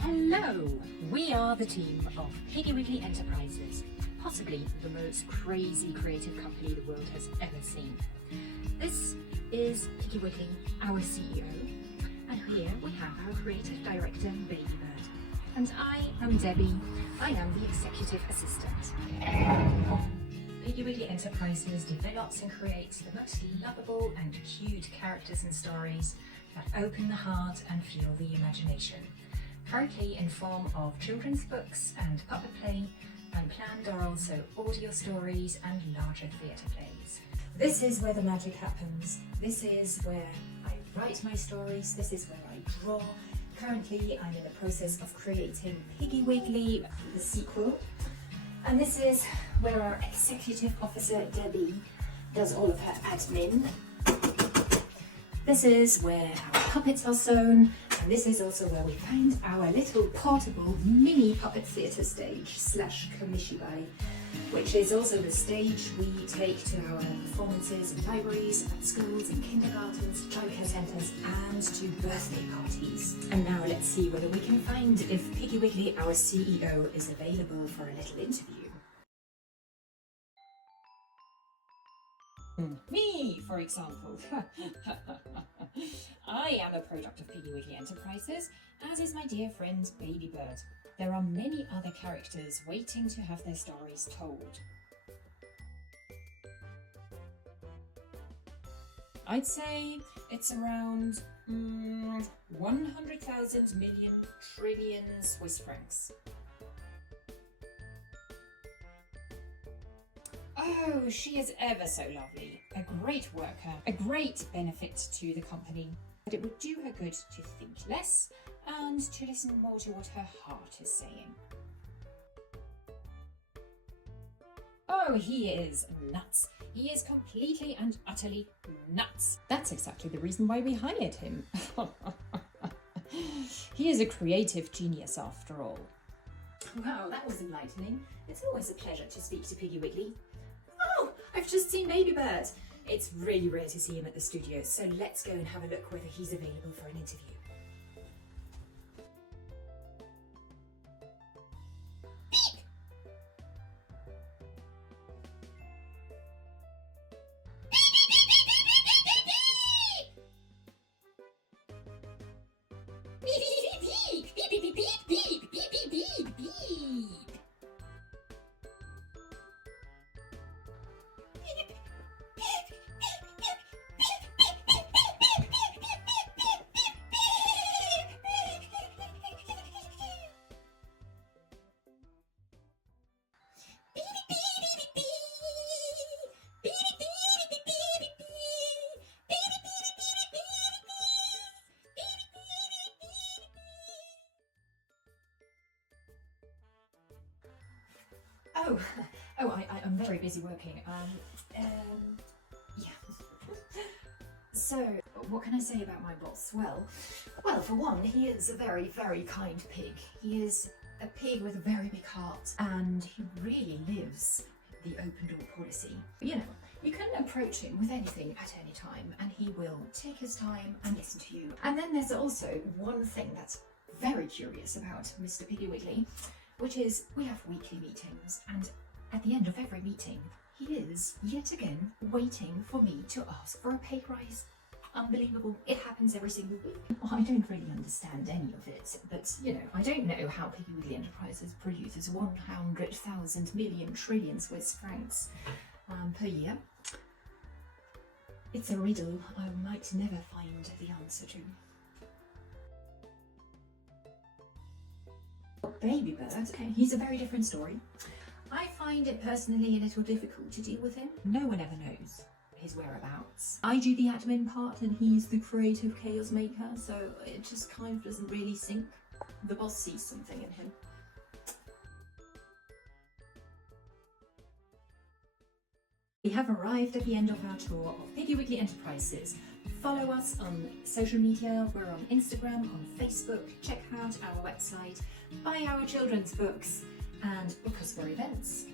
Hello! We are the team of P.W.Enterprises, possibly the most crazy creative company the world has ever seen. This is Picky Wiggly, our CEO, and here we have our creative director, Baby Bird. And I am Debbie, I am the executive assistant. P.W.Enterprises develops and creates the most lovable and cute characters and stories that open the heart and fuel the imagination. Currently in form of children's books and puppet play, and planned are also audio stories and larger theatre plays. This is where the magic happens. This is where I write my stories. This is where I draw. Currently I'm in the process of creating Piggy Wiggly, the sequel. And this is where our executive officer, Debbie, does all of her admin. This is where our puppets are sewn, and this is also where we find our little portable mini puppet theatre stage / komishibai, which is also the stage we take to our performances in libraries, at schools, in kindergartens, childcare centres, and to birthday parties. And now let's see whether we can find if Piggy Wiggly, our CEO, is available for a little interview. Me, for example. I am a product of P.W.Enterprises, as is my dear friend Baby Bird. There are many other characters waiting to have their stories told. I'd say it's around 100,000 million trillion Swiss francs. Oh, she is ever so lovely, a great worker, a great benefit to the company. But it would do her good to think less and to listen more to what her heart is saying. Oh, he is nuts. He is completely and utterly nuts. That's exactly the reason why we hired him. He is a creative genius after all. Wow, that was enlightening. It's always a pleasure to speak to Piggy Wiggly. Oh, I've just seen Baby Bird. It's really rare to see him at the studio, so let's go and have a look whether he's available for an interview. Beep, beep, beep, beep, beep, beep, beep, beep, beep, beep. I'm very busy working. Yeah. So, what can I say about my boss? Well, for one, he is a very, very kind pig. He is a pig with a very big heart, and he really lives the open door policy. You know, you can approach him with anything at any time, and he will take his time and listen to you. And then there's also one thing that's very curious about Mr. Piggy Wiggly, which is we have weekly meetings, and at the end of every meeting, he is, yet again, waiting for me to ask for a pay rise. Unbelievable. It happens every single week. Well, I don't really understand any of it, but, you know, I don't know how P.W.Enterprises produces 100,000 million trillion Swiss francs per year. It's a riddle I might never find the answer to. Baby Bird, okay, he's a very different story. I find it personally a little difficult to deal with him. No one ever knows his whereabouts. I do the admin part and he's the creative chaos maker, so it just kind of doesn't really sync. The boss sees something in him. We have arrived at the end of our tour of P.W.Enterprises. Follow us on social media. We're on Instagram, on Facebook. Check out our website, buy our children's books, and book us for events.